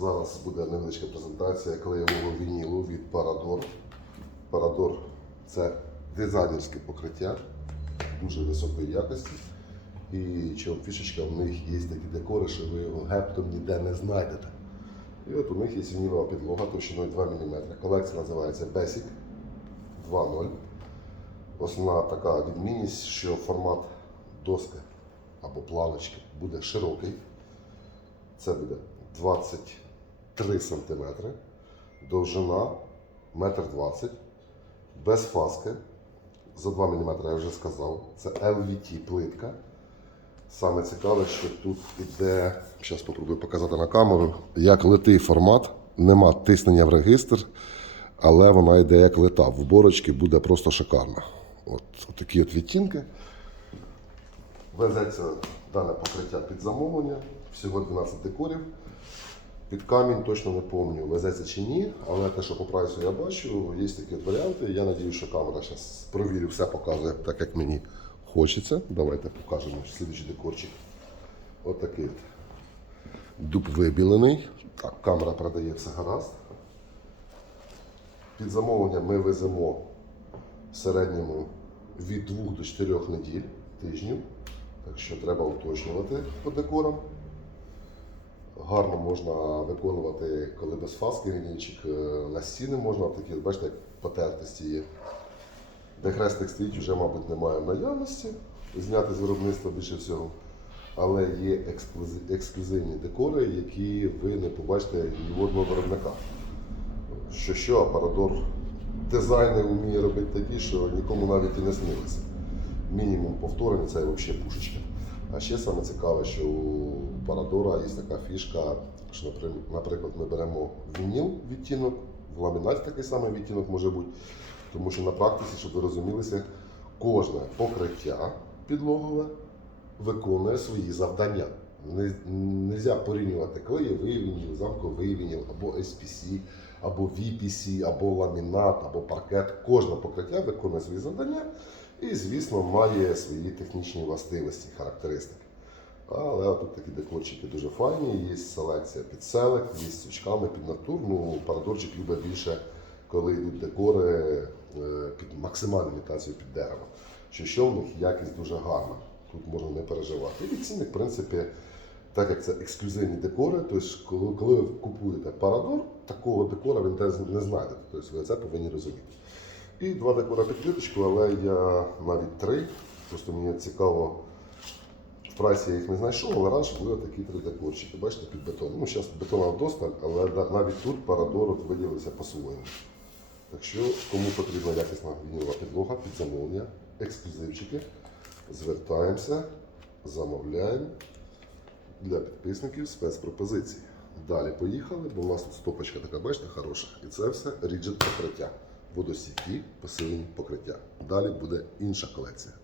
Зараз буде невеличка презентація клеєвого вінілу від Parador. Parador це дизайнерське покриття дуже високої якості. І фішечка, у них є такі декори, що ви його гептом ніде не знайдете. І от у них є вінілова підлога товщиною 2 мм. Колекція називається Basic 2.0. Основна така відмінність, що формат доски або планочки буде широкий. Це буде 23 см, довжина 1,20 м, без фаски. За 2 мм я вже сказав. Це LVT плитка. Саме цікаве, що тут іде, зараз спробую показати на камеру, як литий формат, нема тиснення в регістр, але вона йде як лита. В борочки буде просто шикарно. От, от такі от відтінки. Везеться дане покриття під замовлення, всього 12 декорів. Під камінь точно не пам'ятаю, везеться чи ні, але те, що по прайсу я бачу, є такі варіанти. Я сподіваюся, що камера зараз провірю, все показує так, як мені хочеться. Давайте покажемо слідуючий декорчик. От такий от. Дуб вибілений. Так, камера передає все гаразд. Під замовлення ми веземо в середньому від 2 до 4 неділь тижнів. Так що треба уточнювати по декорам. Гарно можна виконувати, коли без фаски вінічик, е, на стіни можна, такі, бачите, як потертості є. Де хрестик стоїть, вже, мабуть, немає в наявності, зняти з виробництва більше всього. Але є ексклюзивні декори, які ви не побачите ні в одного виробника. Що що, апарадор дизайни вміє робити такі, що нікому навіть і не снилося. Мінімум повторень це взагалі пушечка. А ще саме цікаве, що у Парадора є така фішка, що, наприклад, ми беремо вініл відтінок, в ламінаті такий самий відтінок може бути. Тому що на практиці, щоб ви розумілися, кожне покриття підлогове виконує свої завдання. Не можна порівнювати клеєвий вініл, замковий вініл, або SPC, або VPC, або ламінат, або паркет. Кожне покриття виконує свої завдання і, звісно, має свої технічні властивості, характеристики. Але тут такі декорчики дуже файні, є селекція під селек, є з сучками під натур. Ну, парадорчик любить більше, коли йдуть декори е, під максимальну імітацію під дерево. Що що в них якість дуже гарна. Тут можна не переживати. І цінник, в принципі, так як це ексклюзивні декори, тобто коли, коли ви купуєте парадор, такого декора ви десь не знайдете. Тобто ви це повинні розуміти. І два декора під кліточку, але я навіть три. Просто мені цікаво, в прайсі я їх не знайшов, але раніше були такі три декорчики. Бачите, під бетон. Ну, зараз бетона досталь, але навіть тут парадор виділився по-своєму. Так що, кому потрібна якісна вінілова підлога під замовлення, ексклюзивчики, звертаємося, замовляємо для підписників спецпропозиції. Далі поїхали, бо у нас тут стопочка така, бачите, хороша. І це все ріджит покриття. Водосіті посилені покриття. Далі буде інша колекція.